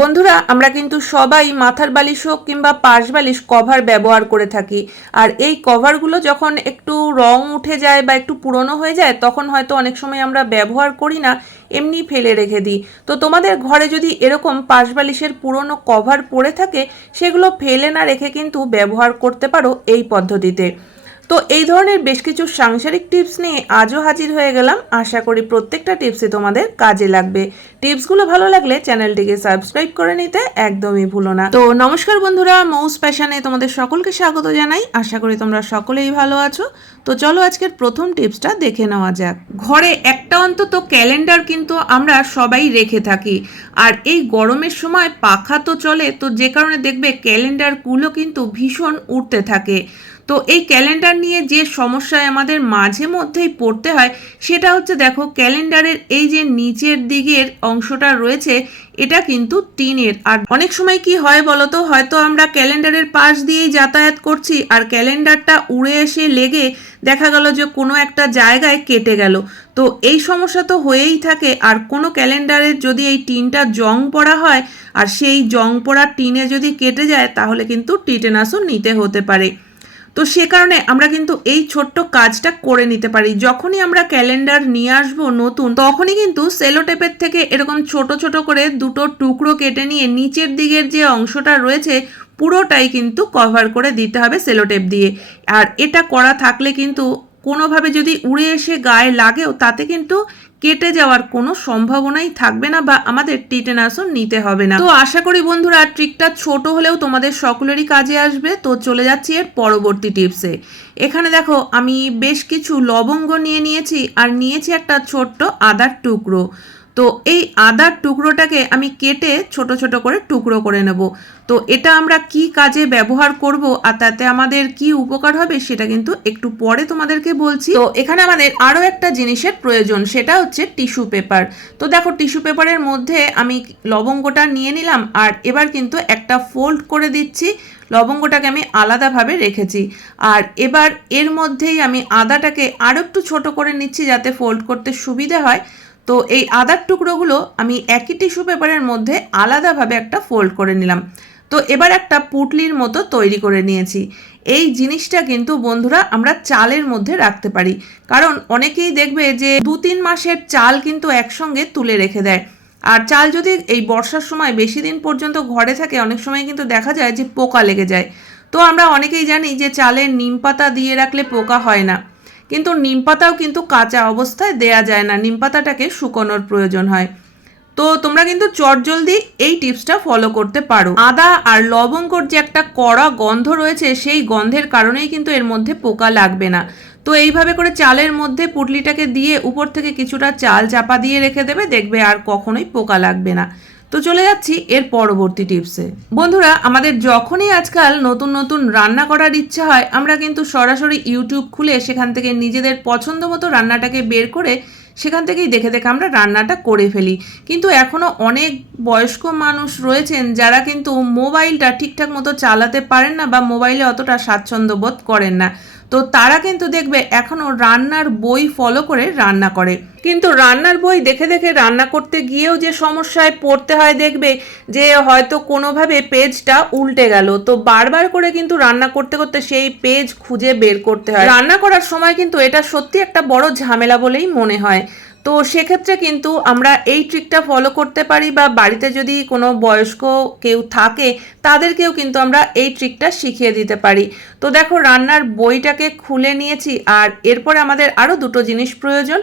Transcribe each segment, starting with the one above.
বন্ধুরা, আমরা কিন্তু সবাই মাথার বালিশ হোক কিংবা পাশ বালিশ কভার ব্যবহার করে থাকি। আর এই কভারগুলো যখন একটু রং উঠে যায় বা একটু পুরনো হয়ে যায়, তখন হয়তো অনেক সময় আমরা ব্যবহার করি না, এমনি ফেলে রেখে দিই। তো তোমাদের ঘরে যদি এরকম পাশ বালিশের পুরনো কভার পড়ে থাকে, সেগুলো ফেলে না রেখে কিন্তু ব্যবহার করতে পারো এই পদ্ধতিতে। তো এই ধরনের বেশ কিছু সাংসারিক টিপস নিয়ে আজও হাজির হয়ে গেলাম। আশা করি প্রত্যেকটা টিপসই তোমাদের কাজে লাগবে। টিপসগুলো ভালো লাগলে চ্যানেলটিকে সাবস্ক্রাইব করে নিতে একদমই ভুলো না। তো নমস্কার বন্ধুরা, মৌস প্যাশনে তোমাদের সকলকে স্বাগত জানাই। আশা করি তোমরা সকলেই ভালো আছো। তো চলো আজকের প্রথম টিপসটা দেখে নেওয়া যাক। ঘরে একটা অন্তত ক্যালেন্ডার কিন্তু আমরা সবাই রেখে থাকি। আর এই গরমের সময় পাখা তো চলে, তো যে কারণে দেখবে ক্যালেন্ডারগুলো কিন্তু ভীষণ উঠতে থাকে। তো এই ক্যালেন্ডার নিয়ে যে সমস্যায় আমাদের মাঝে মধ্যেই পড়তে হয়, সেটা হচ্ছে দেখো ক্যালেন্ডারের এই যে নিচের দিকের অংশটা রয়েছে, এটা কিন্তু টিনের আর অনেক সময় কি হয় বলতো, হয়তো আমরা ক্যালেন্ডারের পাশ দিয়েই যাতায়াত করছি, আর ক্যালেন্ডারটা উড়ে এসে লেগে দেখা গেল যে কোনো একটা জায়গায় কেটে গেল। তো এই সমস্যা তো হয়েই থাকে, আর কোনো ক্যালেন্ডারের যদি এই টিনটা জং পড়া হয়, আর সেই জং পড়া টিনে যদি কেটে যায়, তাহলে কিন্তু টিটেনাসও নিতে হতে পারে। তো সে কারণে আমরা কিন্তু এই ছোট্ট কাজটা করে নিতে পারি। যখনই আমরা ক্যালেন্ডার নিয়ে আসব নতুন, তখনই কিন্তু সেলোটেপের থেকে এরকম ছোট ছোট করে দুটো টুকরো কেটে নিয়ে নিচের দিকের যে অংশটা রয়েছে, পুরোটাই কিন্তু কভার করে দিতে হবে সেলোটেপ দিয়ে। আর এটা করা থাকলে কিন্তু কোনোভাবে যদি উড়ে এসে গায়ে লাগেও, তাতে কিন্তু কেটে যাওয়ার কোনো সম্ভাবনাই থাকবে না বা আমাদের টিটেনাসও নিতে হবে না। তো আশা করি বন্ধুরা, ট্রিকটা ছোট হলেও তোমাদের সকলেরই কাজে আসবে। তো চলে যাচ্ছি এর পরবর্তী টিপসে এখানে দেখো, আমি বেশ কিছু লবঙ্গ নিয়ে নিয়েছি আর নিয়েছি একটা ছোট্ট আদার টুকরো। তো এই আদার টুকরোটাকে আমি কেটে ছোট ছোট করে টুকরো করে নেব। তো এটা আমরা কি কাজে ব্যবহার করব আর তাতে আমাদের কি উপকার হবে সেটা কিন্তু একটু পরে তোমাদেরকে বলছি। তো এখানে আমাদের আরও একটা জিনিসের প্রয়োজন, সেটা হচ্ছে টিস্যু পেপার। তো দেখো টিস্যু পেপারের মধ্যে আমি লবঙ্গটা নিয়ে নিলাম আর এবার কিন্তু একটা ফোল্ড করে দিচ্ছি, লবঙ্গটাকে আমি আলাদাভাবে রেখেছি। আর এবার এর মধ্যেই আমি আদাটাকে আরও একটু ছোট করে নিচ্ছি যাতে ফোল্ড করতে সুবিধা হয়। তো এই আদার টুকরোগুলো আমি একই টিস্যু পেপারের মধ্যে আলাদাভাবে একটা ফোল্ড করে নিলাম। তো এবার একটা পুটলির মতো তৈরি করে নিয়েছি। এই জিনিসটা কিন্তু বন্ধুরা আমরা চালের মধ্যে রাখতে পারি। কারণ অনেকেই দেখবে যে দু তিন মাসের চাল কিন্তু একসঙ্গে তুলে রেখে দেয়। আর চাল যদি এই বর্ষার সময় বেশি দিন পর্যন্ত ঘরে থাকে, অনেক সময় কিন্তু দেখা যায় যে পোকা লেগে যায়। তো আমরা অনেকেই জানি যে চালের নিম পাতা দিয়ে রাখলে পোকা হয় না। কিন্তু নিম পাতাও কিন্তু কাঁচা অবস্থায় দেয়া যায় না। নিম পাতাটাকে শুকোনোর প্রয়োজন হয়। তো তোমরা কিন্তু চটজলদি এই টিপসটা ফলো করতে পারো। আদা আর লবঙ্গর যে একটা কড়া গন্ধ রয়েছে, সেই গন্ধের কারণেই কিন্তু এর মধ্যে পোকা লাগবে না। তো এইভাবে করে চালের মধ্যে পুটলিটাকে দিয়ে উপর থেকে কিছুটা চাল চাপা দিয়ে রেখে দেবে, দেখবে আর কখনোই পোকা লাগবে না। তো চলে যাচ্ছি এর পরবর্তী টিপসে। বন্ধুরা, আমাদের যখনই আজকাল নতুন নতুন রান্না করার ইচ্ছা হয়, আমরা কিন্তু সরাসরি ইউটিউব খুলে সেখান থেকে নিজেদের পছন্দ মতো রান্নাটাকে বের করে সেখান থেকেই দেখে দেখে আমরা রান্নাটা করে ফেলি। কিন্তু এখনও অনেক বয়স্ক মানুষ রয়েছেন যারা কিন্তু মোবাইলটা ঠিকঠাক মতো চালাতে পারেন না বা মোবাইলে অতটা স্বাচ্ছন্দ্য বোধ করেন না। তো তারা কিন্তু দেখবে এখনও রান্নার বই ফলো করে রান্না করে। কিন্তু রান্নার বই দেখে দেখে রান্না করতে গিয়েও যে সমস্যায় পড়তে হয় দেখবে যে হয়তো কোনোভাবে পেজটা উল্টে গেল। তো বারবার করে কিন্তু রান্না করতে করতে সেই পেজ খুঁজে বের করতে হয়। রান্না করার সময় কিন্তু এটা সত্যি একটা বড় ঝামেলা বলেই মনে হয়। তো সেক্ষেত্রে কিন্তু আমরা এই ট্রিকটা ফলো করতে পারি বা বাড়িতে যদি কোনো বয়স্ক কেউ থাকে, তাদেরকেও কিন্তু আমরা এই ট্রিকটা শিখিয়ে দিতে পারি। তো দেখো, রান্নার বইটাকে খুলে নিয়েছি আর এরপরে আমাদের আরও দুটো জিনিস প্রয়োজন।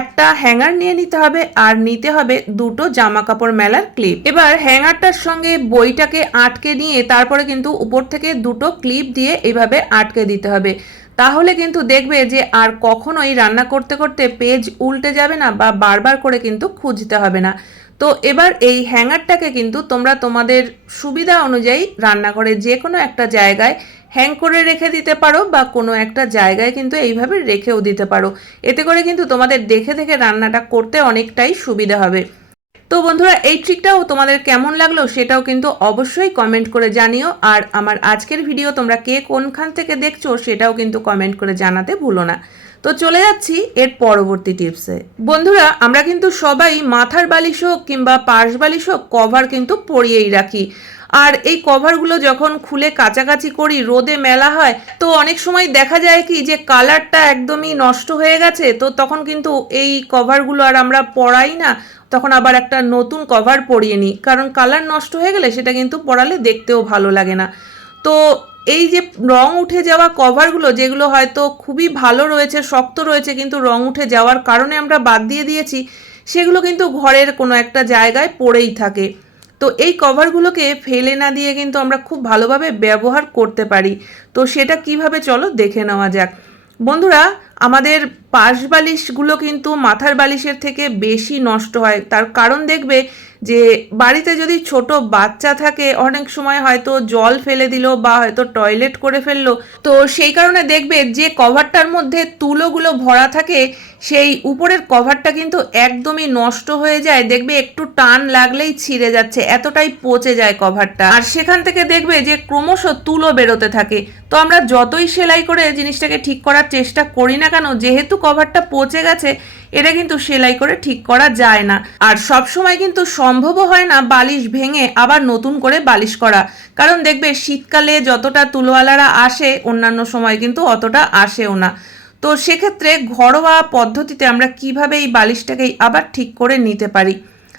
একটা হ্যাঙ্গার নিয়ে নিতে হবে আর নিতে হবে দুটো জামা কাপড় মেলার ক্লিপ এবার হ্যাঙ্গারটার সঙ্গে বইটাকে আটকে নিয়ে তারপরে কিন্তু উপর থেকে দুটো ক্লিপ দিয়ে এইভাবে আটকে দিতে হবে। তাহলে কিন্তু দেখবে যে আর কখনোই রান্না করতে করতে পেজ উল্টে যাবে না বা বারবার করে কিন্তু খুঁজতে হবে না। তো এবার এই হ্যাঙ্গারটাকে কিন্তু তোমরা তোমাদের সুবিধা অনুযায়ী রান্নাঘরে যে কোনো একটা জায়গায় হ্যাং করে রেখে দিতে পারো বা কোনো একটা জায়গায় কিন্তু এইভাবে রেখেও দিতে পারো। এতে করে কিন্তু তোমাদের দেখে দেখে রান্নাটা করতে অনেকটাই সুবিধা হবে। তো বন্ধুরা, এই ট্রিকটাও তোমাদের কেমন লাগল সেটাও কিন্তু অবশ্যই কমেন্ট করে জানিও। আর আমার আজকের ভিডিও তোমরা কে কোনখান থেকে দেখছ সেটাও কিন্তু কমেন্ট করে জানাতে ভুলো না। তো চলে যাচ্ছি এর পরবর্তী টিপসে বন্ধুরা, আমরা কিন্তু সবাই মাথার বালিশ হোক কিংবা পাশ বালিশ হোক কভার কিন্তু পরিয়েই রাখি। আর এই কভারগুলো যখন খুলে কাছাকাছি করি, রোদে মেলা হয়, তো অনেক সময় দেখা যায় কি যে কালারটা একদমই নষ্ট হয়ে গেছে, তো তখন কিন্তু এই কভারগুলো আর আমরা পরাই না, তখন আবার একটা নতুন কভার পরিয়ে নিই। কারণ কালার নষ্ট হয়ে গেলে সেটা কিন্তু পরালে দেখতেও ভালো লাগে না। তো এই যে রং উঠে যাওয়া কভারগুলো, যেগুলো হয়তো খুবই ভালো রয়েছে, শক্ত রয়েছে, কিন্তু রং উঠে যাওয়ার কারণে আমরা বাদ দিয়ে দিয়েছি, সেগুলো কিন্তু ঘরের কোনো একটা জায়গায় পড়েই থাকে। তো এই কভারগুলোকে ফেলে না দিয়ে কিন্তু আমরা খুব ভালোভাবে ব্যবহার করতে পারি। তো সেটা কীভাবে চলো দেখে নেওয়া যাক। বন্ধুরা আমাদের পাশ বালিশগুলো কিন্তু মাথার বালিশের থেকে বেশি নষ্ট হয়। তার কারণ দেখবে যে, বাড়িতে যদি ছোট বাচ্চা থাকে, অনেক সময় হয়তো জল ফেলে দিল বা হয়তো টয়লেট করে ফেলল। তো সেই কারণে দেখবে যে কভারটার মধ্যে তুলোগুলো ভরা থাকে, সেই উপরের কভারটা কিন্তু একদমই নষ্ট হয়ে যায়। দেখবে একটু টান লাগলেই ছিঁড়ে যাচ্ছে, এতটাই পচে যায় কভারটা। আর সেখান থেকে দেখবে যে ক্রমশ তুলো বেরোতে থাকে। তো আমরা যতই সেলাই করে জিনিসটাকে ঠিক করার চেষ্টা করি না কেন, যেহেতু কভারটা পচে গেছে, এটা কিন্তু সেলাই করে ঠিক করা যায় না। আর সব সময় কিন্তু সম্ভবও হয় না বালিশ ভেঙে আবার নতুন করে বালিশ করা। কারণ দেখবে শীতকালে যতটা তুলোয়ালারা আসে, অন্যান্য সময় কিন্তু অতটা আসেও না। তো সেক্ষেত্রে ঘরোয়া পদ্ধতিতে আমরা কীভাবে এই বালিশটাকে আবার ঠিক করে নিতে পারি?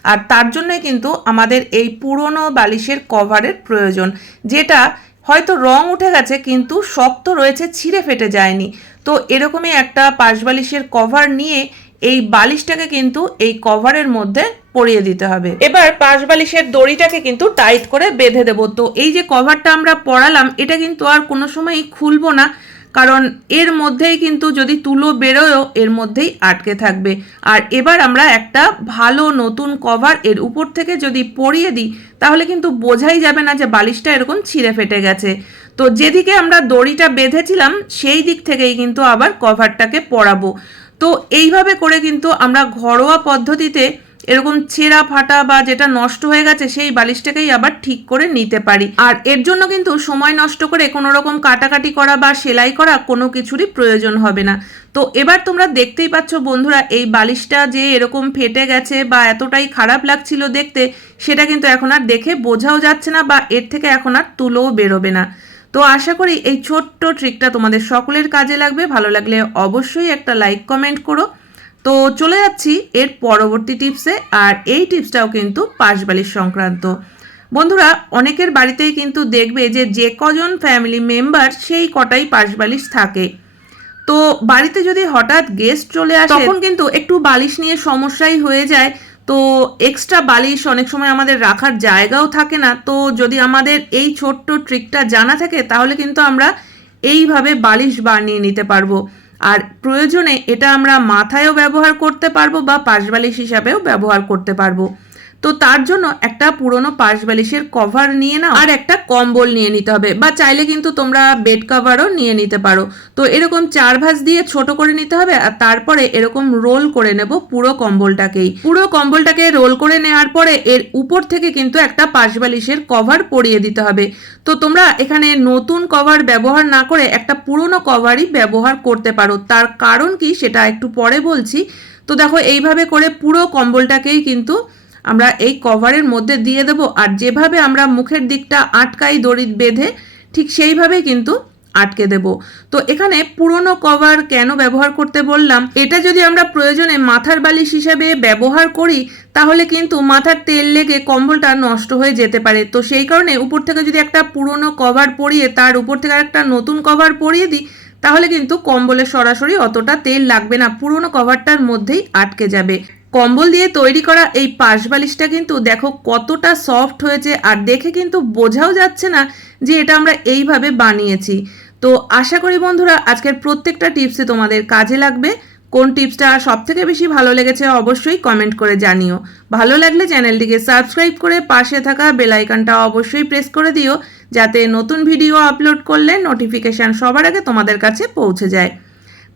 আর তার জন্যই কিন্তু আমাদের এই পুরনো বালিশের কভারের প্রয়োজন, যেটা হয়তো রং উঠে গেছে কিন্তু শক্ত রয়েছে, ছিঁড়ে ফেটে যায়নি। তো এরকমই একটা পাশ বালিশের কভার নিয়ে এই বালিশটাকে কিন্তু এই কভারের মধ্যে পরিয়ে দিতে হবে। এবার পাশ বালিশের দড়িটাকে কিন্তু টাইট করে বেঁধে দেবো। তো এই যে কভারটা আমরা পরালাম, এটা কিন্তু আর কোনো সময়ই খুলবো না। কারণ এর মধ্যেই কিন্তু যদি তুলো বেরোয়ও, এর মধ্যেই আটকে থাকবে। আর এবার আমরা একটা ভালো নতুন কভার এর উপর থেকে যদি পরিয়ে দিই, তাহলে কিন্তু বোঝাই যাবে না যে বালিশটা এরকম ছিঁড়ে ফেটে গেছে। তো যেদিকে আমরা দড়িটা বেঁধেছিলাম, সেই দিক থেকেই কিন্তু আবার কভারটাকে পরাবো। তো এইভাবে করে কিন্তু আমরা ঘরোয়া পদ্ধতিতে এরকম ছেঁড়া ফাটা বা যেটা নষ্ট হয়ে গেছে, সেই বালিশটাকেই আবার ঠিক করে নিতে পারি। আর এর জন্য কিন্তু সময় নষ্ট করে কোনো রকম কাটাকাটি করা বা সেলাই করা কোনো কিছুরই প্রয়োজন হবে না। তো এবার তোমরা দেখতেই পাচ্ছ বন্ধুরা, এই বালিশটা যে এরকম ফেটে গেছে বা এতটাই খারাপ লাগছিল দেখতে, সেটা কিন্তু এখন আর দেখে বোঝাও যাচ্ছে না বা এর থেকে এখন আর তুলোও বেরোবে না। তো আশা করি এই ছোট্ট ট্রিকটা তোমাদের সকলের কাজে লাগবে। ভালো লাগলে অবশ্যই একটা লাইক কমেন্ট করো। তো চলে যাচ্ছি এর পরবর্তী টিপসে আর এই টিপসটাও কিন্তু পাশবালিশ সংক্রান্ত। বন্ধুরা অনেকের বাড়িতেই কিন্তু দেখবে যে যে কজন ফ্যামিলি মেম্বার সেই কটাই পাশবালিশ থাকে। তো বাড়িতে যদি হঠাৎ গেস্ট চলে আসে তখন কিন্তু একটু বালিশ নিয়ে সমস্যাই হয়ে যায়। তো এক্সট্রা বালিশ অনেক সময় আমাদের রাখার জায়গাও থাকে না। তো যদি আমাদের এই ছোট্ট ট্রিকটা জানা থাকে তাহলে কিন্তু আমরা এইভাবে বালিশ বানিয়ে নিতে পারব। আর প্রয়োজনে এটা আমরা মাথায়ও ব্যবহার করতে পারব বা পাশবালিশ হিসাবেও ব্যবহার করতে পারব। তো তার জন্য একটা পুরনো পাশ বালিশের কভার নিয়ে নাও। আর একটা কম্বল নিয়ে নিতে হবে। বা চাইলে কিন্তু তোমরা বেড কভারও নিয়ে নিতে পারো। তো এরকম চার ভাঁজ দিয়ে ছোট করে নিতে হবে আর তারপরে এরকম রোল করে নেব পুরো কম্বলটাকেই। পুরো কম্বলটাকে রোল করে নেওয়ার পরে এর উপর থেকে কিন্তু একটা পাশ বালিশের কভার পরিয়ে দিতে হবে। তো তোমরা এখানে নতুন কভার ব্যবহার না করে একটা পুরনো কভারই ব্যবহার করতে পারো। তার কারণ কি সেটা একটু পরে বলছি। তো দেখো এইভাবে করে পুরো কম্বলটাকেই কিন্তু আমরা এই কভারের মধ্যে দিয়ে দেবো আর যেভাবে আমরা মুখের দিকটা আটকাই দড়ি বেঁধে, ঠিক সেইভাবেই কিন্তু আটকে দেব। তো এখানে পুরনো কভার কেন ব্যবহার করতে বললাম? এটা যদি আমরা প্রয়োজনে মাথার বালিশ হিসেবে ব্যবহার করি, তাহলে কিন্তু মাথার তেল লেগে কম্বলটা নষ্ট হয়ে যেতে পারে। তো সেই কারণে উপর থেকে যদি একটা পুরনো কভার পরিয়ে, তার উপর থেকে একটা নতুন কভার পরিয়ে দিই, তাহলে কিন্তু কম্বলে সরাসরি অতটা তেল লাগবে না। পুরনো কভারটার মধ্যেই আটকে যাবে। কম্বল দিয়ে তৈরি করা এই পাশ বালিশটা কিন্তু দেখো কতটা সফট হয়েছে আর দেখে কিন্তু বোঝাও যাচ্ছে না যে এটা আমরা এইভাবে বানিয়েছি। তো আশা করি বন্ধুরা আজকের প্রত্যেকটা টিপসে তোমাদের কাজে লাগবে। কোন টিপসটা সব থেকে বেশি ভালো লেগেছে অবশ্যই কমেন্ট করে জানিও। ভালো লাগলে চ্যানেলটিকে সাবস্ক্রাইব করে পাশে থাকা বেলাইকনটা অবশ্যই প্রেস করে দিও, যাতে নতুন ভিডিও আপলোড করলে নোটিফিকেশান সবার আগে তোমাদের কাছে পৌঁছে যায়।